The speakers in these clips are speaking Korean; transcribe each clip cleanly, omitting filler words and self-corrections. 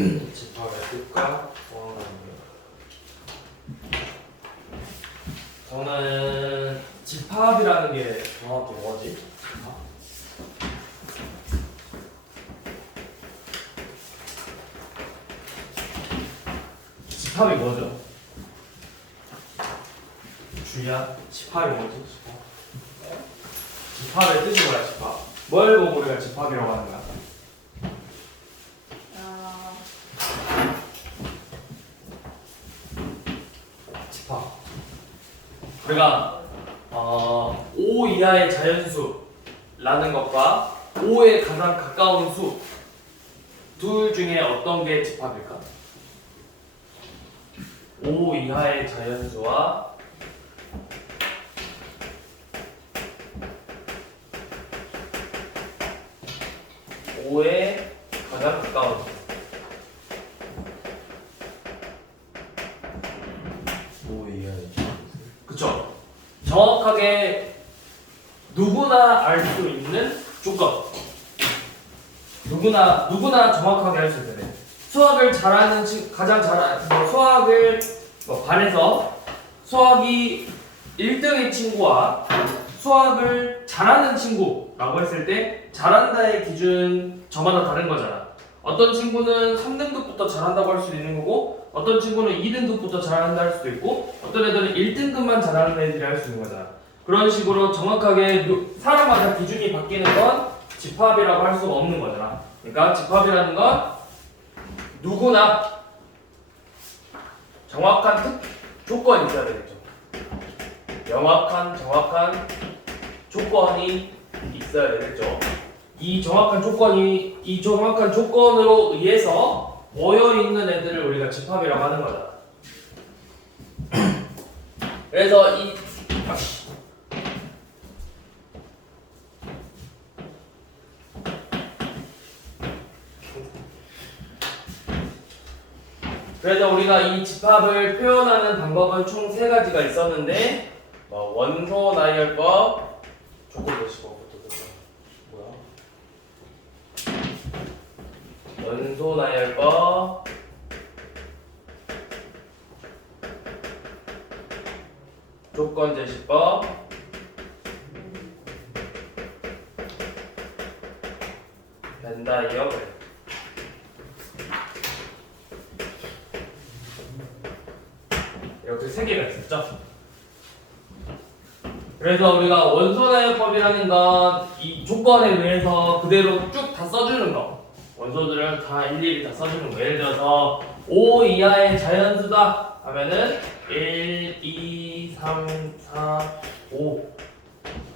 집합의 뜻과 보완관계. 저는 집합이라는 게 정확히 뭐지? 집합이 뭐죠? 주야? 집합이 뭐지? 집합의 뜻이 뭐야? 집합. 뭘 보고 우리가 집합이라고 하는 거야? 집합. 우리가 5 이하의 자연수라는 것과 5에 가장 가까운 수 둘 중에 어떤 게 집합일까? 5 이하의 자연수와 5에 가장 가까운 수. 5 이하의 그쵸? 정확하게 누구나 알 수 있는 조건. 누구나 정확하게 할 수 있는 애. 수학을 잘하는 가장 잘하는 수학을 반에서 수학이 1등인 친구와 수학을 잘하는 친구라고 했을 때 잘한다의 기준 저마다 다른 거잖아. 어떤 친구는 3등급부터 잘한다고 할 수도 있는 거고 어떤 친구는 2등급부터 잘한다 할 수도 있고 어떤 애들은 1등급만 잘하는 애들이 할 수 있는 거잖아. 그런 식으로 정확하게 사람마다 기준이 바뀌는 건 집합이라고 할 수가 없는 거잖아. 그러니까 집합이라는 건 누구나 정확한 조건이 있어야 되겠죠. 정확한 조건이 있어야 되겠죠. 이 정확한 조건으로 의해서 모여 있는 애들을 우리가 집합이라고 하는 거다. 그래서 우리가 이 집합을 표현하는 방법은 총 3가지가 있었는데 원소 나열법, 조건대시법부터 뭐야? 원소 나열법, 조건제시법, 벤다이어 그래프. 이렇게 3개가 있었죠. 그래서 우리가 원소나열법이라는 건 이 조건에 의해서 그대로 쭉 다 써주는 거. 원소들을 다 일일이 다 써주는 거. 예를 들어서 5 이하의 자연수다 하면은 1, 2, 3, 4, 5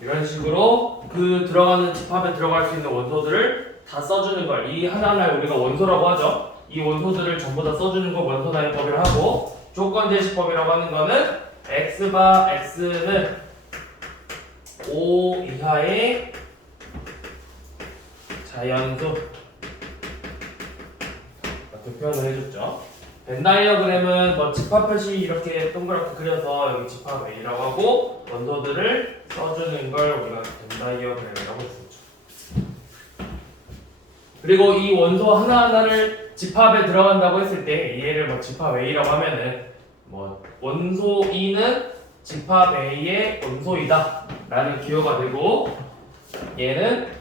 이런 식으로 그 들어가는 집합에 들어갈 수 있는 원소들을 다 써주는 걸 이 하나하나를 우리가 원소라고 하죠. 이 원소들을 전부 다 써주는 걸 원소나열법이라고 하고 조건제시법이라고 하는 거는 x바 x는 5 이하의 자연수 이렇게 표현을 해줬죠. 벤다이어그램은 집합 표시 이렇게 동그랗게 그려서 여기 집합 A라고 하고 원소들을 써주는 걸 우리가 벤다이어그램이라고 했었죠. 그리고 이 원소 하나하나를 집합에 들어간다고 했을 때 얘를 집합 A라고 하면은 원소 2는 집합 A의 원소이다 라는 기호가 되고 얘는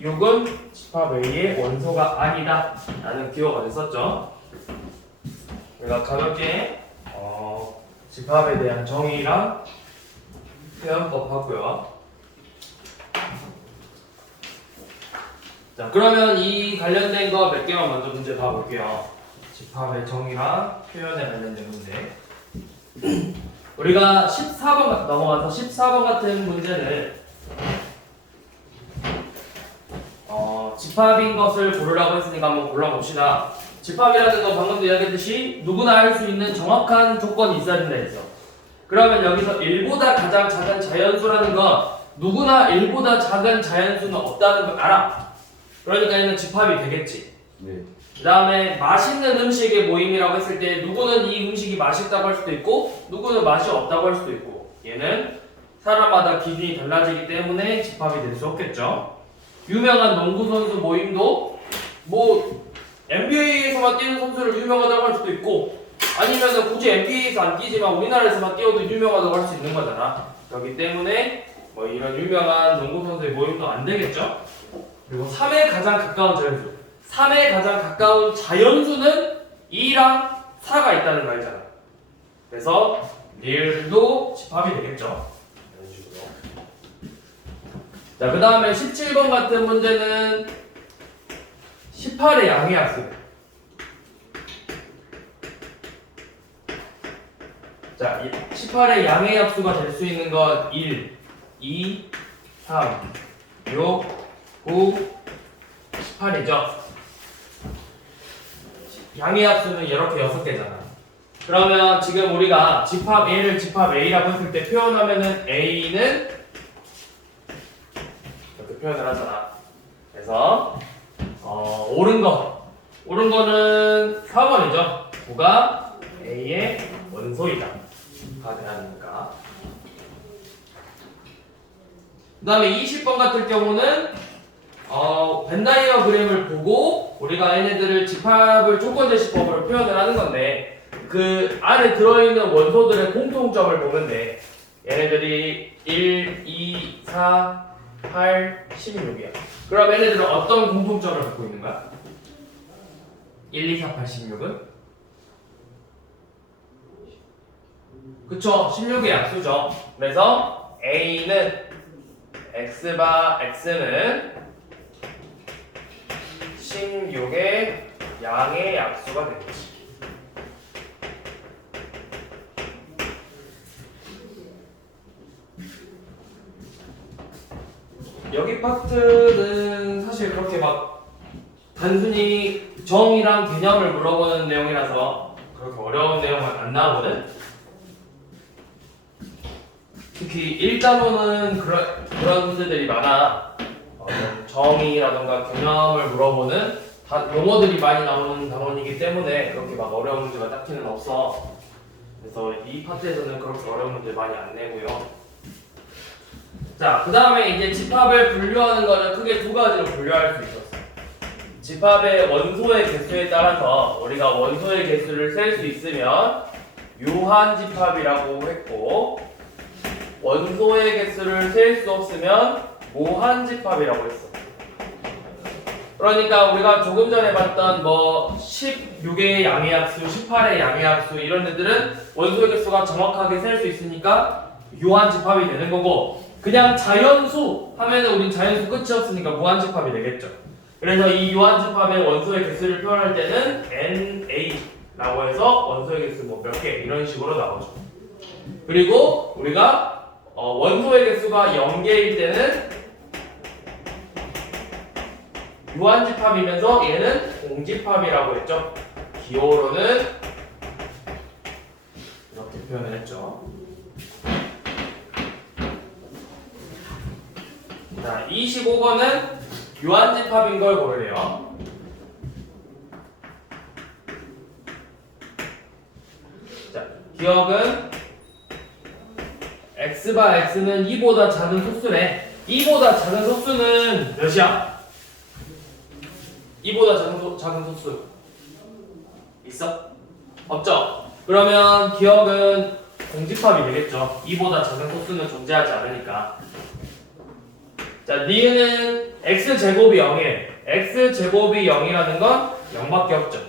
6은 집합 A의 원소가 아니다 라는 기호가 됐었죠. 우리가 가볍게 집합에 대한 정의랑 표현법 하고요. 자, 그러면 이 관련된 거 몇 개만 먼저 문제 봐볼게요. 집합의 정의랑 표현에 관련된 문제. 우리가 14번 넘어가서 14번 같은 문제는 집합인 것을 고르라고 했으니까 한번 골라봅시다. 집합이라는 건 방금도 이야기했듯이 누구나 할 수 있는 정확한 조건이 있어야 된다 했어. 그러면 여기서 1보다 가장 작은 자연수라는 건 누구나 1보다 작은 자연수는 없다는 걸 알아. 그러니까 얘는 집합이 되겠지. 네. 그 다음에 맛있는 음식의 모임이라고 했을 때 누구는 이 음식이 맛있다고 할 수도 있고 누구는 맛이 없다고 할 수도 있고 얘는 사람마다 기준이 달라지기 때문에 집합이 될 수 없겠죠. 유명한 농구선수 모임도 NBA에서만 뛰는 선수를 유명하다고 할 수도 있고 아니면은 굳이 NBA에서 안 뛰지만 우리나라에서만 뛰어도 유명하다고 할 수 있는 거잖아. 그렇기 때문에 뭐 이런 유명한 농구 선수의 모임도 안 되겠죠. 그리고 3에 가장 가까운 자연수. 3에 가장 가까운 자연수는 2랑 4가 있다는 거 알잖아. 그래서 리을도 집합이 되겠죠. 이런 식으로. 자, 그 다음에 17번 같은 문제는 18의 양의 합수. 자, 18의 양의 합수가 될 수 있는 건 1, 2, 3, 6, 9, 18이죠. 양의 합수는 이렇게 6개잖아. 그러면 지금 우리가 집합 A를 집합 A라고 했을 때 표현하면은 A는 이렇게 표현을 하잖아. 그래서 옳은 거는 4번이죠. 9가 A의 원소이다. 가 되니까. 그 다음에 20번 같은 경우는 벤다이어그램을 보고 우리가 얘네들을 집합을 조건제시법으로 표현을 하는 건데 그 안에 들어있는 원소들의 공통점을 보면 돼. 얘네들이 1, 2, 4, 8, 16이야. 그럼 얘네들은 어떤 공통점을 갖고 있는 거야? 1, 2, 4, 8, 16은? 그쵸, 16의 약수죠. 그래서 A는 X바 X는 16의 양의 약수가 되겠지. 여기 파트는 사실 그렇게 막 단순히 정의랑 개념을 물어보는 내용이라서 그렇게 어려운 내용은 안 나오거든. 특히 1단원은 그런 문제들이 많아. 정의라던가 개념을 물어보는 용어들이 많이 나오는 단원이기 때문에 그렇게 막 어려운 문제가 딱히는 없어. 그래서 이 파트에서는 그렇게 어려운 문제 많이 안 내고요. 자, 그 다음에 이제 집합을 분류하는 거는 크게 두 가지로 분류할 수 있었어. 집합의 원소의 개수에 따라서 우리가 원소의 개수를 셀 수 있으면 유한집합이라고 했고 원소의 개수를 셀 수 없으면 무한집합이라고 했어. 그러니까 우리가 조금 전에 봤던 뭐 16의 양의 합수, 18의 양의 합수 이런 애들은 원소의 개수가 정확하게 셀 수 있으니까 유한집합이 되는 거고 그냥 자연수 하면은 우린 자연수 끝이 없으니까 무한집합이 되겠죠. 그래서 이 유한집합의 원소의 개수를 표현할 때는 NA라고 해서 원소의 개수 뭐 몇 개 이런 식으로 나오죠. 그리고 우리가 원소의 개수가 0개일 때는 유한집합이면서 얘는 공집합이라고 했죠. 기호로는 이렇게 표현을 했죠. 자, 25번은 유한집합인 걸 고르래요. 자, 기억은 X바 X는 2보다 작은 소수래. 2보다 작은 소수는 몇이야? 2보다 작은 소수 있어? 없죠? 그러면 기억은 공집합이 되겠죠. 2보다 작은 소수는 존재하지 않으니까. 자, 니은은 x제곱이 0이래. x제곱이 0이라는 건 0밖에 없죠.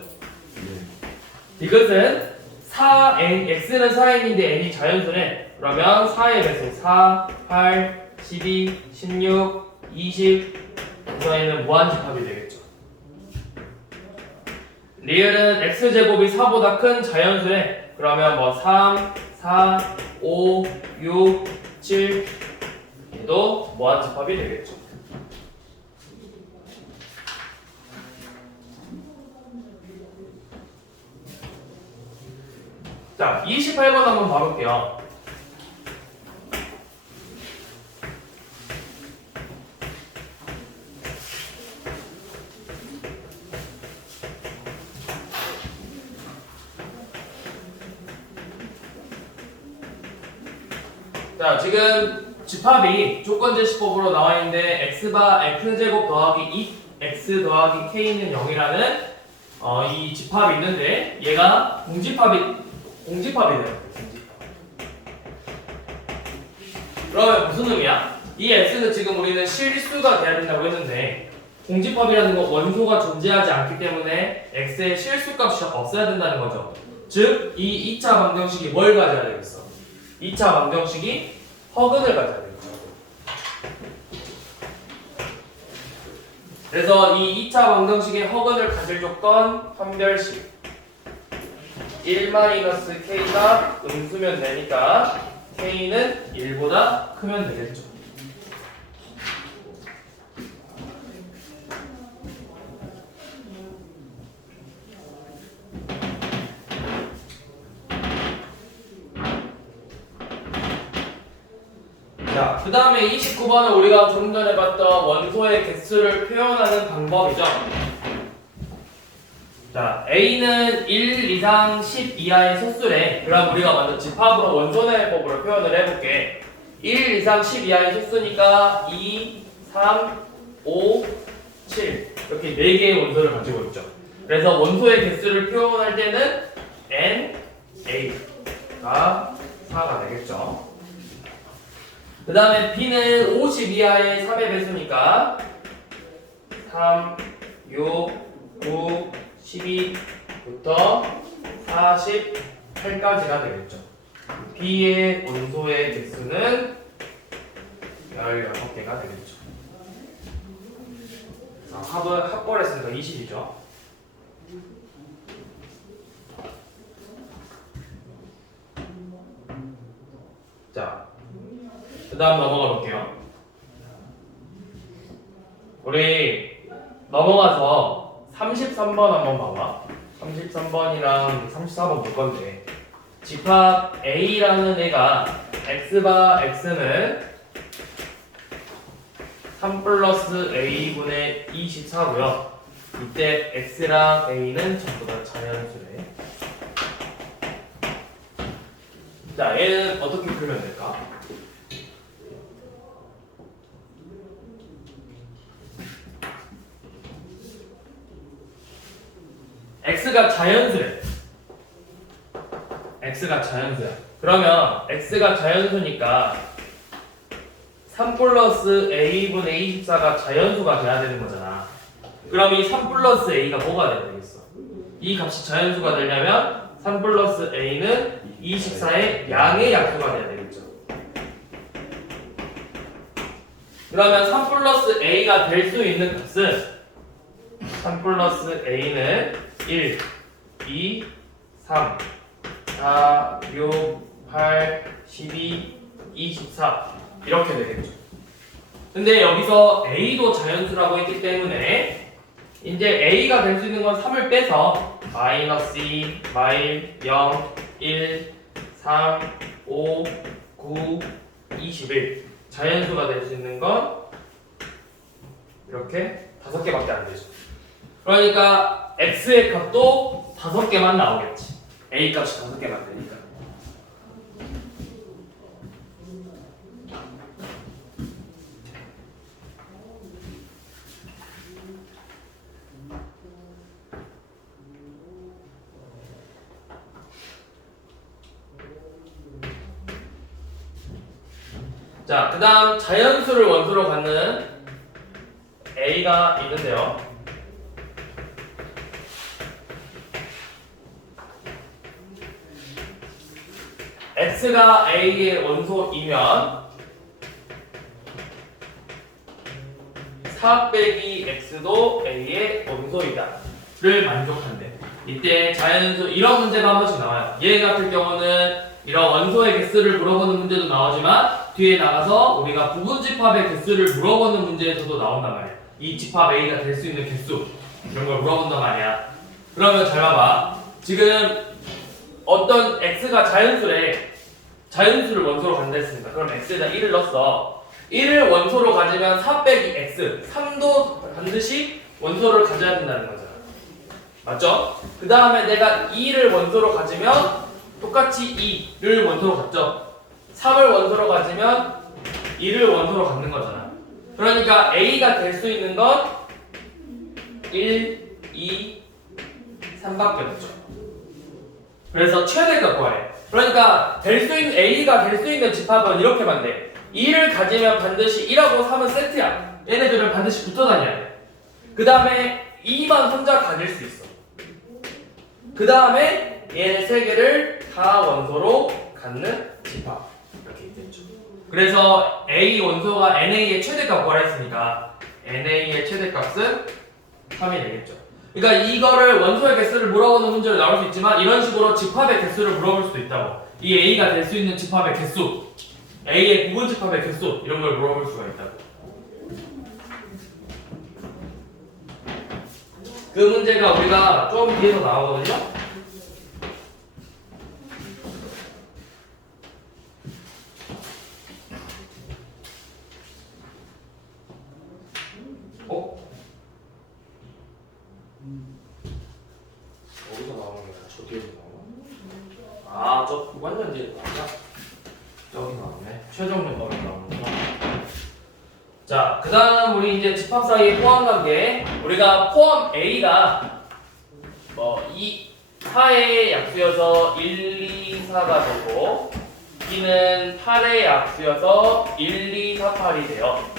이것은 4n, x는 4n인데 n이 자연수네. 그러면 4의 배수 4, 8, 12, 16, 20 그래서 얘는 무한집합이 되겠죠. 리을은 x제곱이 4보다 큰 자연수네. 그러면 뭐 3, 4, 5, 6, 7 얘도 무한집합이 되겠죠. 자, 28번 한번 봐볼게요. 자, 지금 집합이 조건제시법으로 나와 있는데 x바 x제곱 더하기 2x 더하기 k는 0이라는 이 집합이 있는데 얘가 공집합이래요. 공집합. 그러면 무슨 의미야? 이 x는 지금 우리는 실수가 돼야 된다고 했는데 공집합이라는 건 원소가 존재하지 않기 때문에 x의 실수값이 없어야 된다는 거죠. 즉, 이 2차 방정식이 뭘 가져야 되겠어? 2차 방정식이 허근을 가져야 되겠죠. 그래서 이 2차 방정식의 허근을 가질 조건 판별식 1-k가 음수면 되니까 k는 1보다 크면 되겠죠. 자, 그 다음에 29번은 우리가 조금 전에 봤던 원소의 개수를 표현하는 방법이죠. 자, A는 1 이상 10 이하의 소수래. 그럼 우리가 먼저 집합으로 원소내법으로 표현을 해볼게. 1 이상 10 이하의 소수니까 2, 3, 5, 7 이렇게 4개의 원소를 가지고 있죠. 그래서 원소의 개수를 표현할 때는 N, A가 4가 되겠죠. 그 다음에 B는 50 이하의 3의 배수니까 3, 6, 9, 12부터 48까지가 되겠죠. B의 원소의 개수는 16개가 되겠죠. 합벌했으니까 20이죠. 자, 그 다음 넘어가 볼게요. 우리 넘어가서 33번 한번 봐봐. 33번이랑 34번 볼 건데, 집합 A라는 애가 x바 x는 3 플러스 A분의 24고요. 이때 x랑 A는 전부 다 자연수래. 자, 얘는 어떻게 풀면 될까? x가 자연수래. x가 자연수야. 그러면 x가 자연수니까 3 플러스 a분의 24가 자연수가 돼야 되는 거잖아. 그럼 이 3 플러스 a가 뭐가 돼야 되겠어? 이 값이 자연수가 되려면 3 플러스 a는 24의 양의 약수가 돼야 되겠죠. 그러면 3 플러스 a가 될 수 있는 값은 3 플러스 a는 1, 2, 3, 4, 6, 8, 12, 24 이렇게 되겠죠. 근데 여기서 a도 자연수라고 했기 때문에 이제 a가 될 수 있는 건 3을 빼서 마이너스 2, 마일, 0, 1, 3, 5, 9, 21 자연수가 될 수 있는 건 이렇게 5개밖에 안 되죠. 그러니까 x의 값도 5개만 나오겠지. a 값이 5개만 되니까. 자, 그 다음 자연수를 원소로 갖는 a가 있는데요. x가 a의 원소이면 4 빼기 x도 a의 원소이다 를 만족한대. 이때 자연수 이런 문제가 한 번씩 나와요. 얘 같은 경우는 이런 원소의 개수를 물어보는 문제도 나오지만 뒤에 나가서 우리가 부분집합의 개수를 물어보는 문제에서도 나온단 말이야. 이 집합 a가 될 수 있는 개수 이런 걸 물어본단 말이야. 그러면 잘 봐봐. 지금 어떤 x가 자연수래. 자연수를 원소로 간다 했으니까 그럼 x에다 1을 넣었어. 1을 원소로 가지면 4 빼기 x 3도 반드시 원소를 가져야 된다는 거잖아. 맞죠? 그 다음에 내가 2를 원소로 가지면 똑같이 2를 원소로 갖죠. 3을 원소로 가지면 2를 원소로 갖는 거잖아. 그러니까 a가 될 수 있는 건 1, 2, 3밖에 없죠. 그래서 최대값 구하래. 그러니까 될 수 있는 A가 될 수 있는 집합은 이렇게 만돼. 2를 가지면 반드시 1하고 3은 세트야. 얘네들은 반드시 붙어 다녀야 돼. 그 다음에 2만 혼자 가질 수 있어. 그 다음에 얘네 세 개를 다 원소로 갖는 집합. 이렇게 있겠죠. 그래서 A 원소가 NA의 최대값 구하라 했으니까 NA의 최대값은 3이 되겠죠. 그러니까 이거를 원소의 개수를 물어보는 문제로 나올 수 있지만 이런 식으로 집합의 개수를 물어볼 수도 있다고. 이 A가 될 수 있는 집합의 개수, A의 부분 집합의 개수 이런 걸 물어볼 수가 있다고. 그 문제가 우리가 좀 뒤에서 나오거든요. 어디서 나오는 거야? 저 뒤에서 나오나? 아, 저 완전 뒤에 나오냐? 여기 나오네. 최종 면법이 나오는구나. 자, 그 다음 우리 이제 집합 사이의 포함 관계. 우리가 포함 A가 뭐 4의 약수여서 1, 2, 4가 되고 B는 8의 약수여서 1, 2, 4, 8이 돼요.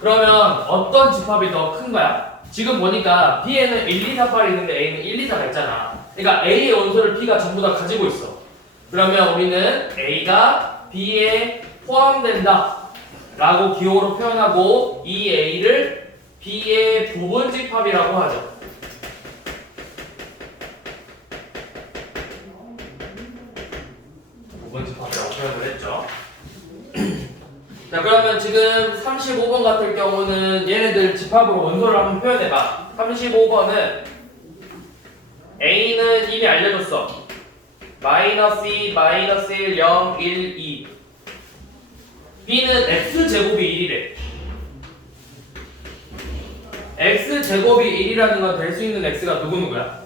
그러면 어떤 집합이 더 큰 거야? 지금 보니까 B에는 1, 2, 4, 8이 있는데 A는 1, 2, 4가 있잖아. 그러니까 A의 원소를 B가 전부 다 가지고 있어. 그러면 우리는 A가 B에 포함된다 라고 기호로 표현하고 이 A를 B의 부분 집합이라고 하죠. 부분 집합이라고 표현을 했죠. 자, 그러면 지금 35번 같은 경우는 얘네들 집합으로 원소를 한번 표현해봐. 35번은 A는 이미 알려줬어. 마이너스 2, 마이너스 1, 0, 1, 2. B는 X제곱이 1이래. X제곱이 1이라는 건 될 수 있는 X가 누구누구야?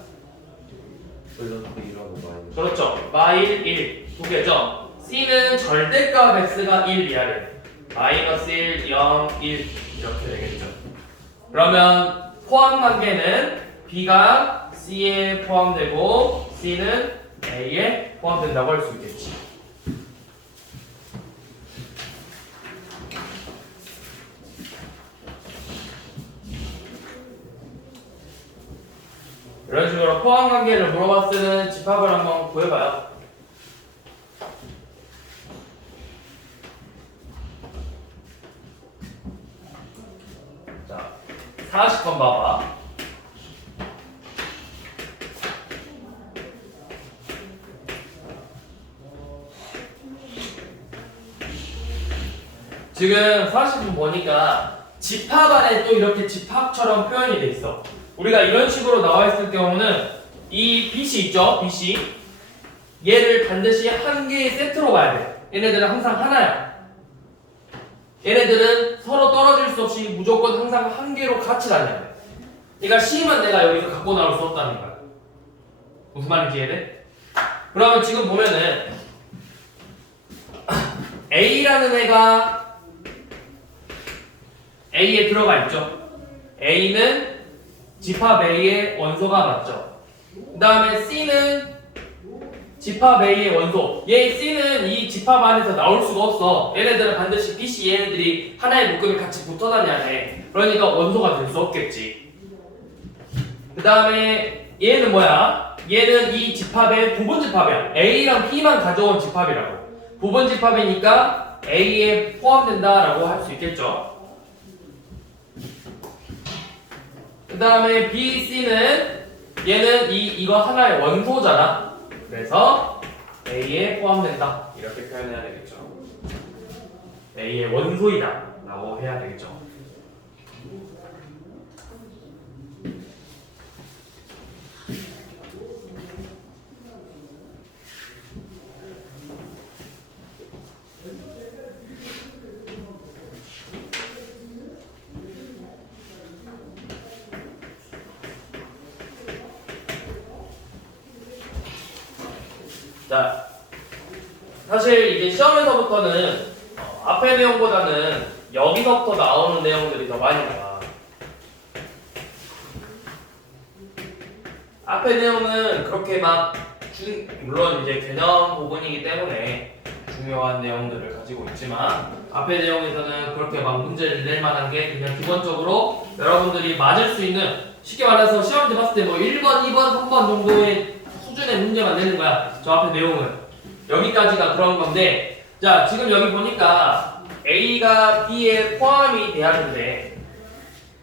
플러스 1하고 마이너스. 그렇죠. 마일 1. 두 개죠. C는 절대값 X가 1 이하래. 마이너스 1, 0, 1 이렇게 되겠죠. 그러면 포함 관계는 B가 C에 포함되고 C는 A에 포함된다고 할 수 있겠지. 이런 식으로 포함 관계를 물어봤을 때는 집합을 한번 구해봐요. 자, 40번 봐봐. 지금 40분 보니까 집합 안에 또 이렇게 집합처럼 표현이 돼 있어. 우리가 이런 식으로 나와 있을 경우는 이 BC 있죠? BC 얘를 반드시 한 개의 세트로 봐야 돼. 얘네들은 항상 하나야. 얘네들은 서로 떨어질 수 없이 무조건 항상 한 개로 같이 다녀야 돼. 그러니까 C만 내가 여기서 갖고 나올 수 없다는 거야. 무슨 말인지 이해돼? 그러면 지금 보면은 A라는 애가 A에 들어가 있죠. A는 집합 A의 원소가 맞죠. 그 다음에 C는 집합 A의 원소. 얘 C는 이 집합 안에서 나올 수가 없어. 얘네들은 반드시 BC 얘네들이 하나의 묶음이 같이 붙어 다녀야 돼. 그러니까 원소가 될 수 없겠지. 그 다음에 얘는 뭐야? 얘는 이 집합의 부분 집합이야. A랑 B만 가져온 집합이라고. 부분 집합이니까 A에 포함된다라고 할 수 있겠죠. 그 다음에 B, C는 얘는 이거 하나의 원소잖아. 그래서 A에 포함된다. 이렇게 표현해야 되겠죠. A의 원소이다. 라고 해야 되겠죠. 자, 사실 이제 시험에서부터는 앞의 내용보다는 여기서부터 나오는 내용들이 더 많이 나와. 앞에 내용은 그렇게 막 물론 이제 개념 부분이기 때문에 중요한 내용들을 가지고 있지만 앞에 내용에서는 그렇게 막 문제를 낼 만한 게 그냥 기본적으로 여러분들이 맞을 수 있는 쉽게 말해서 시험 문제 봤을 때 뭐 1번, 2번, 3번 정도의 수준의 문제만 내는 거야. 저 앞에 내용은 여기까지가 그런 건데 자 지금 여기 보니까 A가 B에 포함이 돼야 하는데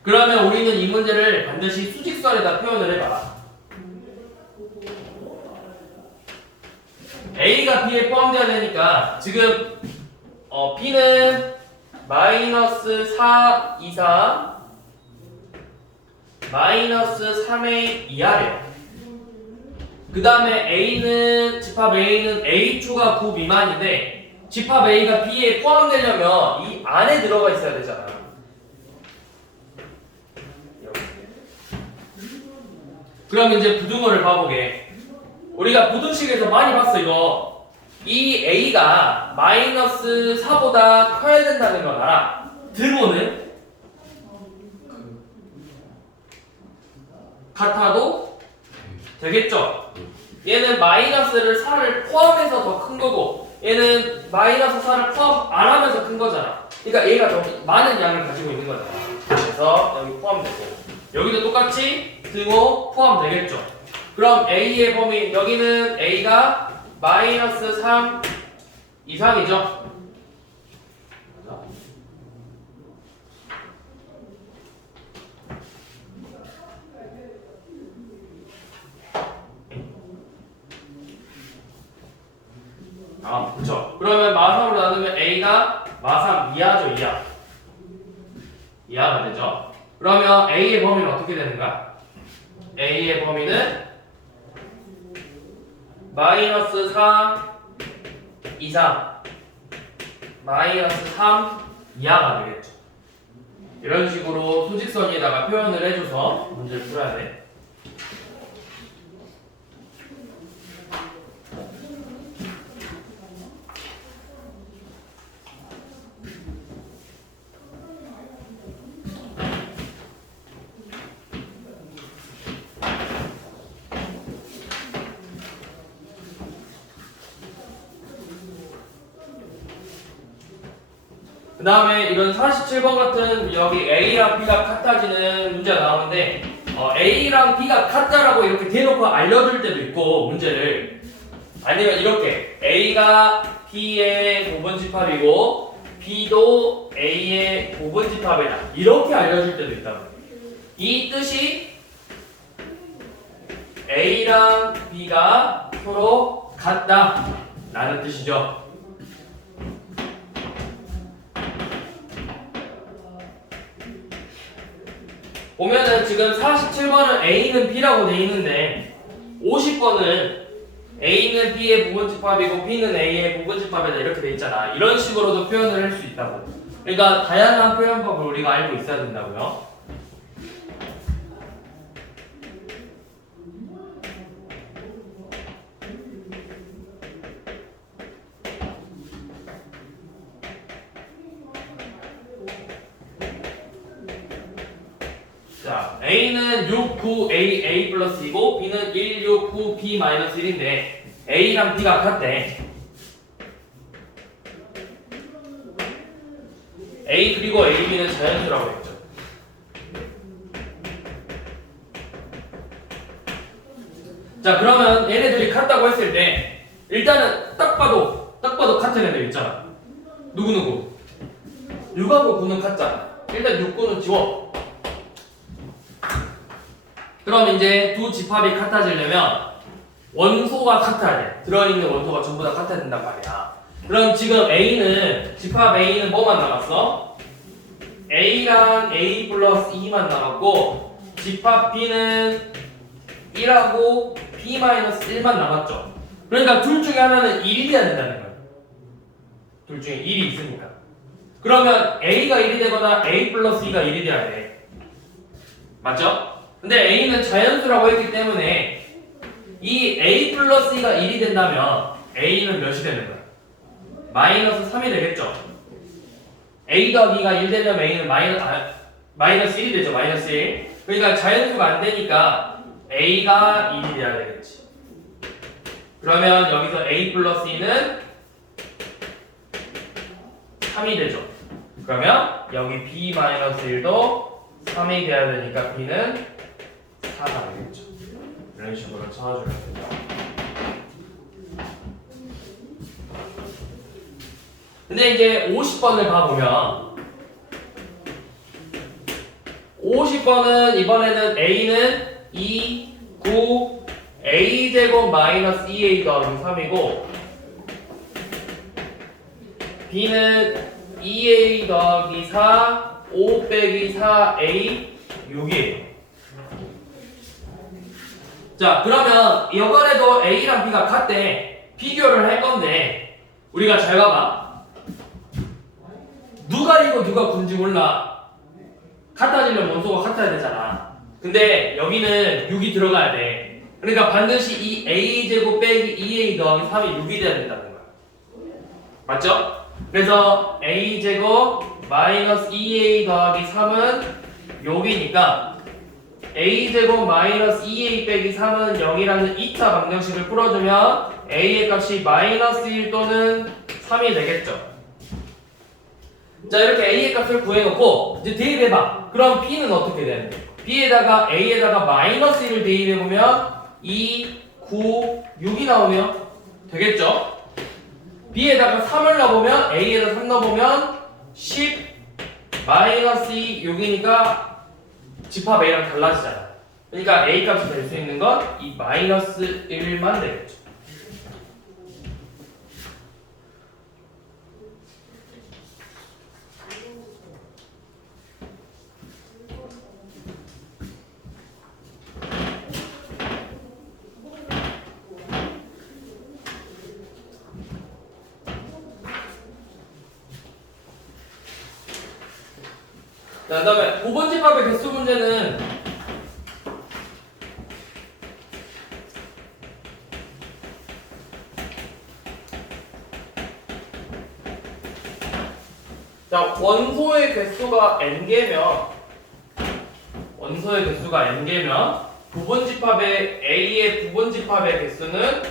그러면 우리는 이 문제를 반드시 수직선에다 표현을 해봐. A가 B에 포함되어야 되니까 지금 B는 마이너스 4 이상 마이너스 3의 이하래요. 그 다음에 A는 집합 A는 A초가 9 미만인데 집합 A가 B에 포함되려면 이 안에 들어가 있어야 되잖아. 그럼 이제 부등호를 봐보게. 우리가 부등식에서 많이 봤어 이거. 이 A가 마이너스 4보다 커야 된다는 건 알아. 등호는 같아도 되겠죠. 얘는 마이너스를 4를 포함해서 더 큰 거고 얘는 마이너스 4를 포함 안 하면서 큰 거잖아. 그러니까 얘가 더 많은 양을 가지고 있는 거잖아. 그래서 여기 포함되고 여기도 똑같이 등호 포함되겠죠. 그럼 A의 범위 여기는 A가 마이너스 3 이상이죠. 그렇죠. 그러면 마3으로 나누면 A가 마3 이하죠, 이하. 이하가 되죠. 그러면 A의 범위는 어떻게 되는가? A의 범위는 마이너스 4 이상 마이너스 3 이하가 되겠죠. 이런 식으로 수직선에다가 표현을 해줘서 문제를 풀어야 돼. 그 다음에 이런 47번 같은 여기 A랑 B가 같아지는 문제가 나오는데 A랑 B가 같다라고 이렇게 대놓고 알려줄 때도 있고 문제를 아니면 이렇게 A가 B의 고분집합이고 B도 A의 고분집합이다 이렇게 알려줄 때도 있다. 이 뜻이 A랑 B가 서로 같다 라는 뜻이죠. 보면은 지금 47번은 A는 B라고 돼 있는데 50번은 A는 B의 부분집합이고 B는 A의 부분집합이다 이렇게 돼 있잖아. 이런 식으로도 표현을 할 수 있다고. 그러니까 다양한 표현법을 우리가 알고 있어야 된다고요. 자, A는 6, 9, A 플러스 2고 B는 1, 6, 9, B 마이너스 1인데 A랑 B가 같대. A 그리고 A, B는 자연수라고 했죠. 자, 그러면 얘네들이 같다고 했을 때 일단은 딱 봐도 같은 애들 있잖아. 누구누구? 6하고 9는 같잖아. 일단 6, 9는 지워. 그럼 이제 두 집합이 같아지려면 원소가 같아야 돼. 들어있는 원소가 전부 다 같아야 된단 말이야. 그럼 지금 A는 집합 A는 뭐만 남았어? A랑 A 플러스 2만 남았고 집합 B는 1하고 B 마이너스 1만 남았죠. 그러니까 둘 중에 하나는 1이 돼야 된다는 거야. 둘 중에 1이 있으니까. 그러면 A가 1이 되거나 A 플러스 2가 1이 돼야 돼. 맞죠? 근데 A는 자연수라고 했기 때문에 이 A 플러스 2가 1이 된다면 A는 몇이 되는 거야? 마이너스 3이 되겠죠? A 더하기가 1 되려면 A는 마이너스 1이 되죠. 마이너스 1. 그러니까 자연수가 안 되니까 A가 1이 돼야 되겠지. 그러면 여기서 A 플러스 2는 3이 되죠. 그러면 여기 B 마이너스 1도 3이 돼야 되니까 B는 4가 되겠죠. 이런 식으로 찾아주면 됩니다. 근데 이제 50번을 봐보면 50번은 이번에는 A는 2, 9, A제곱 마이너스 2A 더하기 3이고 B는 2A 더하기 4, 5 빼기 4A 6이에요. 자, 그러면 이번에도 A랑 B가 같대. 비교를 할 건데 우리가 잘 봐봐. 누가 이고 누가 군지 몰라. 같아지려면 원소가 같아야 되잖아. 근데 여기는 6이 들어가야 돼. 그러니까 반드시 이 A제곱 빼기 2A 더하기 3이 6이 돼야 된다는 거야. 맞죠? 그래서 A제곱 마이너스 2A 더하기 3은 6이니까 A제곱 마이너스 2A 빼기 3은 0이라는 2차 방정식을 풀어주면 A의 값이 마이너스 1 또는 3이 되겠죠. 자, 이렇게 A의 값을 구해놓고 이제 대입해봐. 그럼 B는 어떻게 되는데? B에다가 A에다가 마이너스 1을 대입해보면 2, 9, 6이 나오면 되겠죠? B에다가 3을 넣어보면 A에다 3 넣어보면 10 마이너스 2, 6이니까 집합 A랑 달라지잖아. 그러니까 A 값이 될 수 있는 건 이 마이너스 1만 되겠죠. 자, 그 다음에 5번 집합의 개수 문제는 자, 원소의 개수가 n개면 부분 집합의 A의 부분 집합의 개수는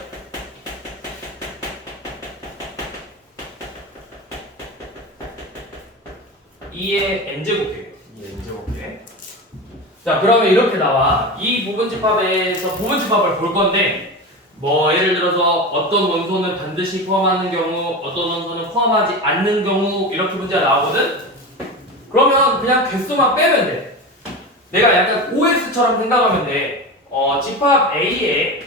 E의 n제곱이에요. 자, 그러면 이렇게 나와. 이 부분 집합에서 부분 집합을 볼 건데 뭐 예를 들어서 어떤 원소는 반드시 포함하는 경우, 어떤 원소는 포함하지 않는 경우 이렇게 문제가 나오거든. 그러면 그냥 개수만 빼면 돼. 내가 약간 OS처럼 생각하면 돼. 집합 A에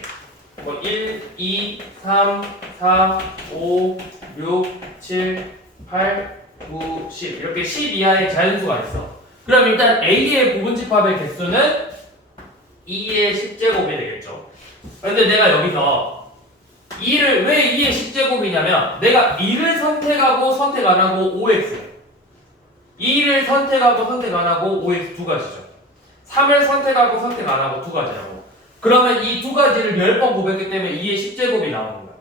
뭐 1, 2, 3, 4, 5, 6, 7, 8, 9, 10 이렇게 10 이하의 자연수가 있어. 그럼 일단 A의 부분 집합의 개수는 2의 10제곱이 되겠죠. 그런데 내가 여기서 2를 왜 2의 10제곱이냐면 내가 2를 선택하고 선택 안 하고 OX 2를 선택하고 선택 안 하고 OX 두 가지죠. 3을 선택하고 선택 안 하고 두 가지라고. 그러면 이 두 가지를 10번 곱했기 때문에 2의 10제곱이 나오는 거야.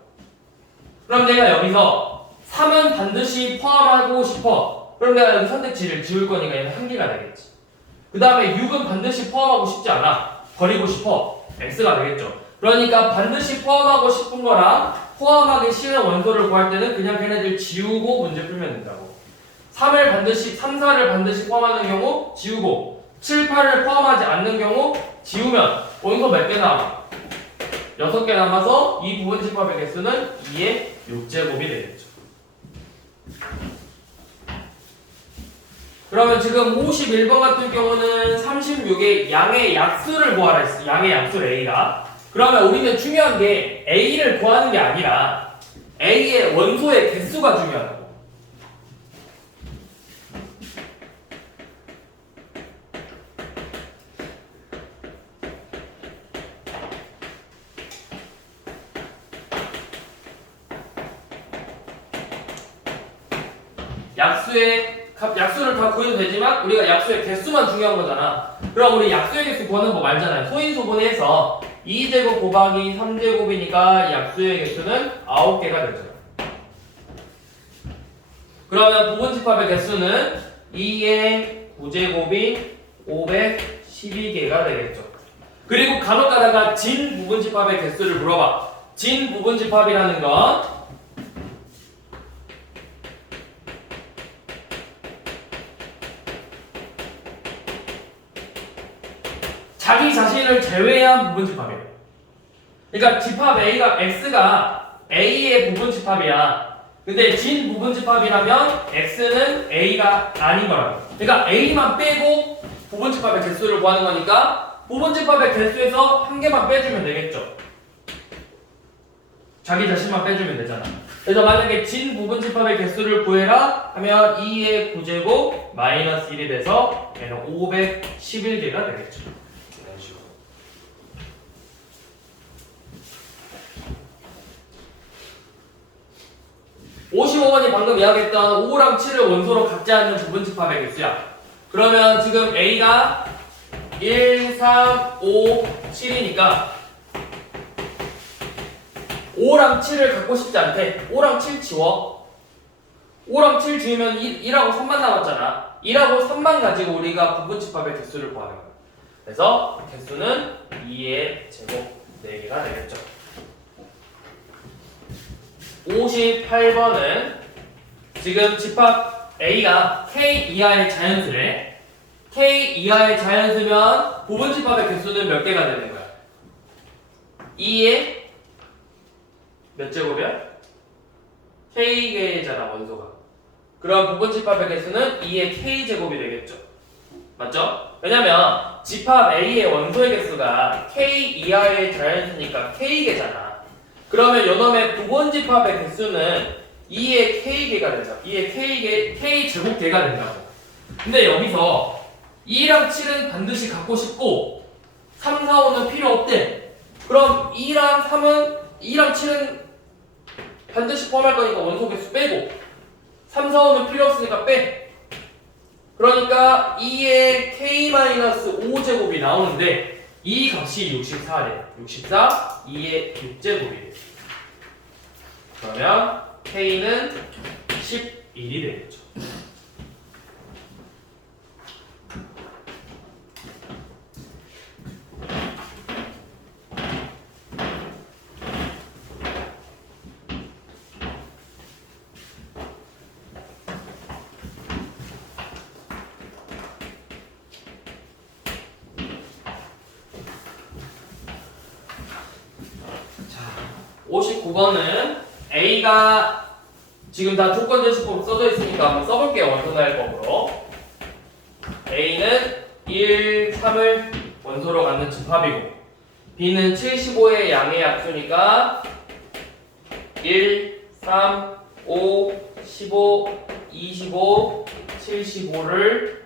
그럼 내가 여기서 3은 반드시 포함하고 싶어. 그럼 내가 여기 선택지를 지울 거니까 얘는 한 개가 되겠지. 그 다음에 6은 반드시 포함하고 싶지 않아. 버리고 싶어. X가 되겠죠. 그러니까 반드시 포함하고 싶은 거랑 포함하기 싫은 원소를 구할 때는 그냥 걔네들 지우고 문제 풀면 된다고. 3, 4를 반드시 포함하는 경우 지우고 7, 8을 포함하지 않는 경우 지우면 원소 몇 개 남아? 6개 남아서 이 부분 집합의 개수는 2의 6제곱이 되겠죠. 그러면 지금 51번 같은 경우는 36의 양의 약수를 구하라 했어. 양의 약수 A가. 그러면 우리는 중요한 게 A를 구하는 게 아니라 A의 원소의 개수가 중요하다고. 약수를 다 구해도 되지만 우리가 약수의 개수만 중요한 거잖아. 그럼 우리 약수의 개수 구하는 법 알잖아요. 소인소분해서 2제곱 곱하기 3제곱이니까 약수의 개수는 9개가 되죠. 그러면 부분집합의 개수는 2의 9제곱이 512개가 되겠죠. 그리고 간혹 가다가 진 부분집합의 개수를 물어봐. 진 부분집합이라는 건 자기 자신을 제외한 부분집합이에요. 그러니까 집합 X가 A의 부분집합이야. 근데 진 부분집합이라면 X는 A가 아닌 거라고. 그러니까 A만 빼고 부분집합의 개수를 구하는 거니까 부분집합의 개수에서 한 개만 빼주면 되겠죠. 자기 자신만 빼주면 되잖아. 그래서 만약에 진 부분집합의 개수를 구해라 하면 2의 9제곱 마이너스 1이 돼서 얘는 511개가 되겠죠. 이런 식으로. 55번이 방금 이야기했던 5랑 7을 원소로 갖지 않는 부분집합의 개수야. 그러면 지금 A가 1, 3, 5, 7이니까 5랑 7을 갖고 싶지 않대. 5랑 7 지워. 5랑 7 지우면 1하고 3만 남았잖아. 1하고 3만 가지고 우리가 부분집합의 개수를 구하는 거야. 그래서 개수는 2의 제곱 4개가 되겠죠. 58번은 지금 집합 A가 K 이하의 자연수래. K 이하의 자연수면 부분집합의 개수는 몇 개가 되는 거야? 2의 몇 제곱이야? K개잖아 원소가. 그럼 부분집합의 개수는 2의 K제곱이 되겠죠. 맞죠? 왜냐면 집합 A의 원소의 개수가 K 이하의 자연수니까 K개잖아. 그러면 요놈의 부분집합의 개수는 2의 K개가 되죠. 2의 K제곱개가 된다고. 근데 여기서 2랑 7은 반드시 갖고 싶고 3, 4, 5는 필요 없대. 그럼 2랑 7은 반드시 포함할 거니까 원소 개수 빼고 3, 4, 5는 필요 없으니까 빼. 그러니까 2의 K-5제곱이 나오는데 이 값이 64래. 64, 2의 6제곱이 돼. 그러면 K는 11이 되겠죠. 자, 59번은 A가 지금 다 조건 제시법 써져 있으니까 한번 써볼게요. 원소날법으로. A는 1, 3을 원소로 갖는 집합이고 B는 75의 양의 약수니까 1, 3, 5, 15, 25, 75를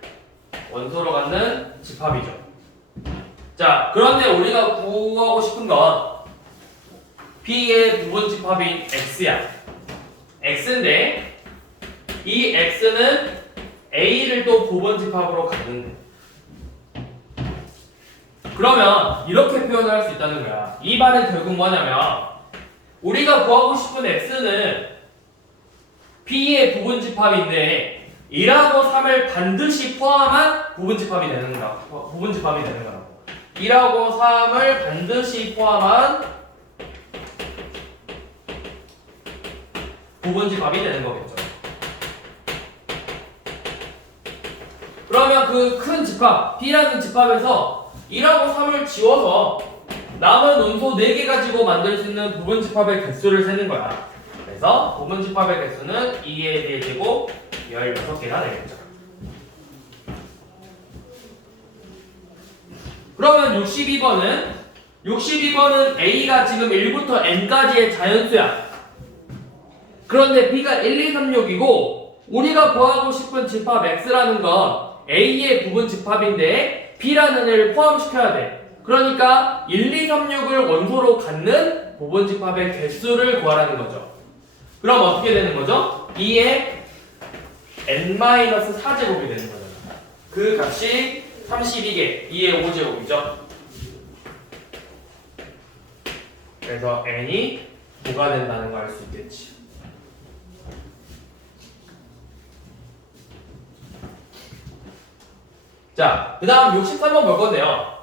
원소로 갖는 집합이죠. 자, 그런데 우리가 구하고 싶은 건 B의 부분집합인 X야. X인데 이 X는 A를 또 부분집합으로 갖는데 그러면 이렇게 표현을 할 수 있다는 거야. 이 말은 결국 뭐냐면 우리가 구하고 싶은 X는 B의 부분집합인데 1하고 3을 반드시 포함한 부분집합이 되는 거야. 부분집합이 되는 거라고. 1하고 3을 반드시 포함한 부분집합이 되는 거겠죠. 그러면 그 큰 집합, B라는 집합에서 1하고 3을 지워서 남은 원소 4개 가지고 만들 수 있는 부분집합의 개수를 세는 거야. 그래서 부분집합의 개수는 2의 4제곱 16개가 되겠죠. 그러면 62번은 A가 지금 1부터 N까지의 자연수야. 그런데 B가 1, 2, 3, 6이고 우리가 구하고 싶은 집합 X라는 건 A의 부분집합인데 B라는 애를 포함시켜야 돼. 그러니까 1, 2, 3, 6을 원소로 갖는 부분집합의 개수를 구하라는 거죠. 그럼 어떻게 되는 거죠? 2의 N-4제곱이 되는 거잖아. 그 값이 32개, 2의 5제곱이죠. 그래서 N이 9가 된다는 걸 알 수 있겠지. 자, 그 다음 63번 볼 건데요.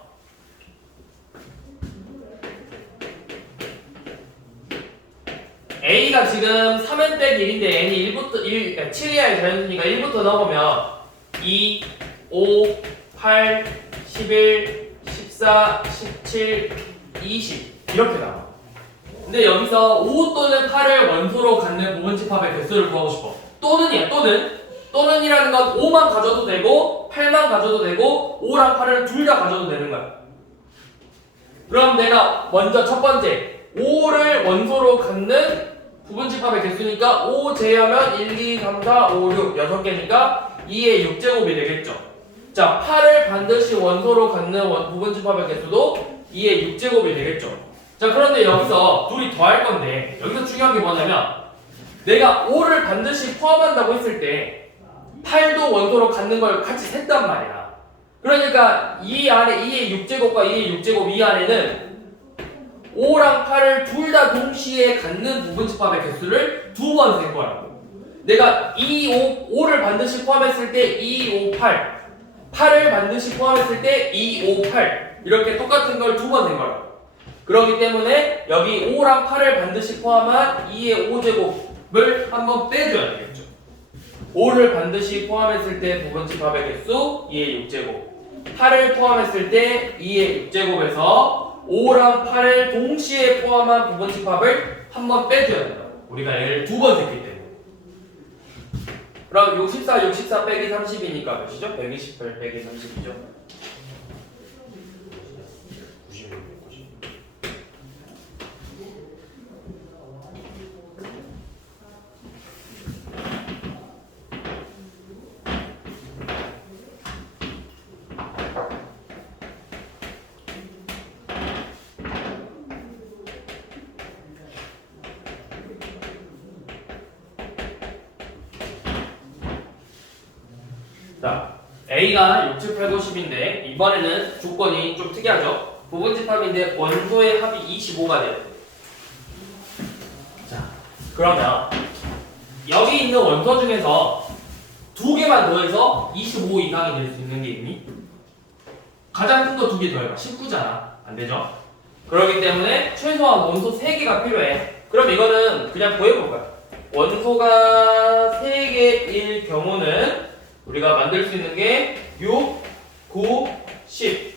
A가 지금 3n 빼기 1인데 n이 1부터 7 이하의 자연수니까 1부터 넣어보면 2, 5, 8, 11, 14, 17, 20 이렇게 나와. 근데 여기서 5 또는 8을 원소로 갖는 부분집합의 개수를 구하고 싶어. 또는이야, 또는이라는 건 5만 가져도 되고 8만 가져도 되고 5랑 8을 둘 다 가져도 되는 거야. 그럼 내가 먼저 첫 번째 5를 원소로 갖는 부분집합의 개수니까 5 제하면 1, 2, 3, 4, 5, 6 6개니까 2의 6제곱이 되겠죠. 자, 8을 반드시 원소로 갖는 부분집합의 개수도 2의 6제곱이 되겠죠. 자, 그런데 여기서 둘이 더할 건데 여기서 중요한 게 뭐냐면 내가 5를 반드시 포함한다고 했을 때 8도 원소로 갖는 걸 같이 셌단 말이야. 그러니까 이 안에 2의 6제곱과 2의 6제곱 이 안에는 5랑 8을 둘 다 동시에 갖는 부분집합의 개수를 두 번 센 거라고. 내가 2, 5를 반드시 포함했을 때 2, 5, 8 8을 반드시 포함했을 때 2, 5, 8 이렇게 똑같은 걸 두 번 센 거라고. 그렇기 때문에 여기 5랑 8을 반드시 포함한 2의 5제곱을 한번 빼줘야 되겠죠. 5를 반드시 포함했을 때 부분집합의 개수 2의 6제곱 8을 포함했을 때 2의 6제곱에서 5랑 8을 동시에 포함한 부분집합을 한번 빼줘야 된다고. 우리가 얘를 두 번 셌기 때문에. 그럼 64 빼기 30이니까 몇이죠? 128 빼기 30이죠. 96, 90. 자, A가 6, 7, 8, 9, 10인데 이번에는 조건이 좀 특이하죠. 부분집합인데 원소의 합이 25가 돼요. 자, 그러면 여기 있는 원소 중에서 두 개만 더해서 25 이상이 될 수 있는 게 있니? 가장 큰 거 두 개 더해봐. 19잖아. 안 되죠? 그렇기 때문에 최소한 원소 3개가 필요해. 그럼 이거는 그냥 구해볼 거야. 원소가 3개일 경우는 우리가 만들 수 있는 게 6, 9, 10.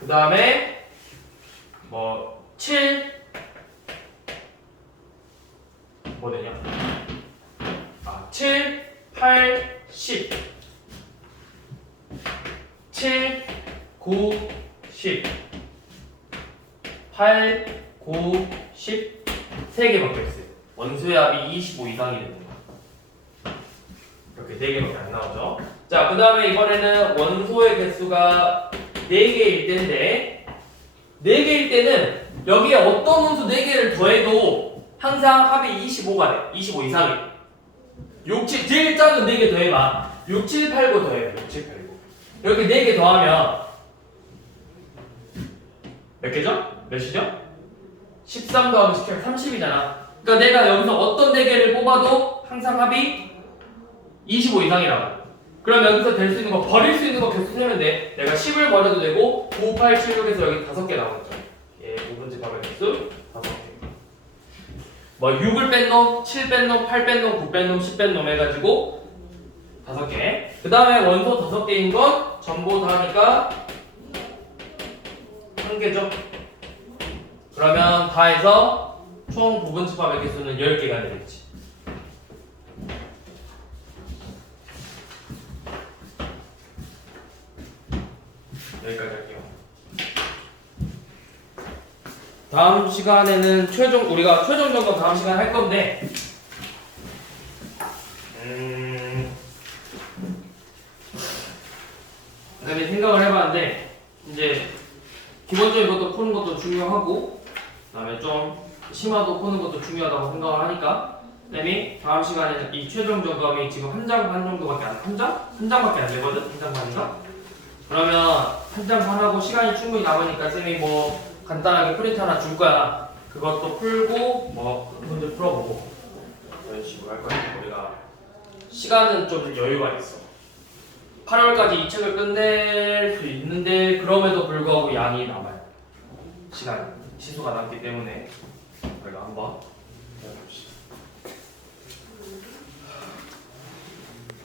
그 다음에 뭐 7, 뭐 되냐? 7, 8, 10. 7, 9, 10. 8, 9, 10. 3개밖에 없어요. 원소의 합이 25 이상이 되는 거야. 이렇게 4개밖에 안 나오죠. 자, 그 다음에 이번에는 원소의 개수가 4개일 때인데 4개일 때는 여기에 어떤 원소 4개를 더해도 항상 합이 25가 돼. 25 이상이. 6, 7, 제일 작은 4개 더해봐. 6, 7, 8, 9 더해봐. 6, 7, 8, 9. 이렇게 4개 더하면 몇 개죠? 몇이죠? 13 더하기 17, 30이잖아. 그러니까 내가 여기서 어떤 4개를 뽑아도 항상 합이 25 이상이라고. 그럼 여기서 될 수 있는 거, 버릴 수 있는 거 계속 세면 돼. 내가 10을 버려도 되고 9, 8, 7, 6에서 여기 5개 나오겠죠. 예, 5분집합의 개수 5개. 뭐 6을 뺀 놈, 7 뺀 놈, 8 뺀 놈, 9 뺀 놈, 10 뺀 놈 해가지고 5개. 그 다음에 원소 5개인 건 전부 다 하니까 1개죠. 그러면 다 해서 총 부분집합의 개수는 10개가 되겠지. 여기까지 할게요. 다음 시간에는 우리가 최종 점검 다음 시간에 할 건데 그다음에 생각을 해봤는데 이제 기본적인 것도 푸는 것도 중요하고 그다음에 좀 심화도 푸는 것도 중요하다고 생각을 하니까 그다음에 다음 시간에는 이 최종 점검이 지금 한 장 반 정도밖에 한 장밖에 안 되거든. 한 장 반인가? 그러면 한 장 반하고 시간이 충분히 남으니까 쌤이 뭐 간단하게 프린트 하나 줄 거야. 그것도 풀고 뭐 문제 풀어보고 이런 식으로 할 거야. 우리가 시간은 좀 여유가 있어. 8월까지 이 책을 끝낼 수 있는데 그럼에도 불구하고 양이 남아요. 시간, 시수가 남기 때문에 내가 한번 해봅시다.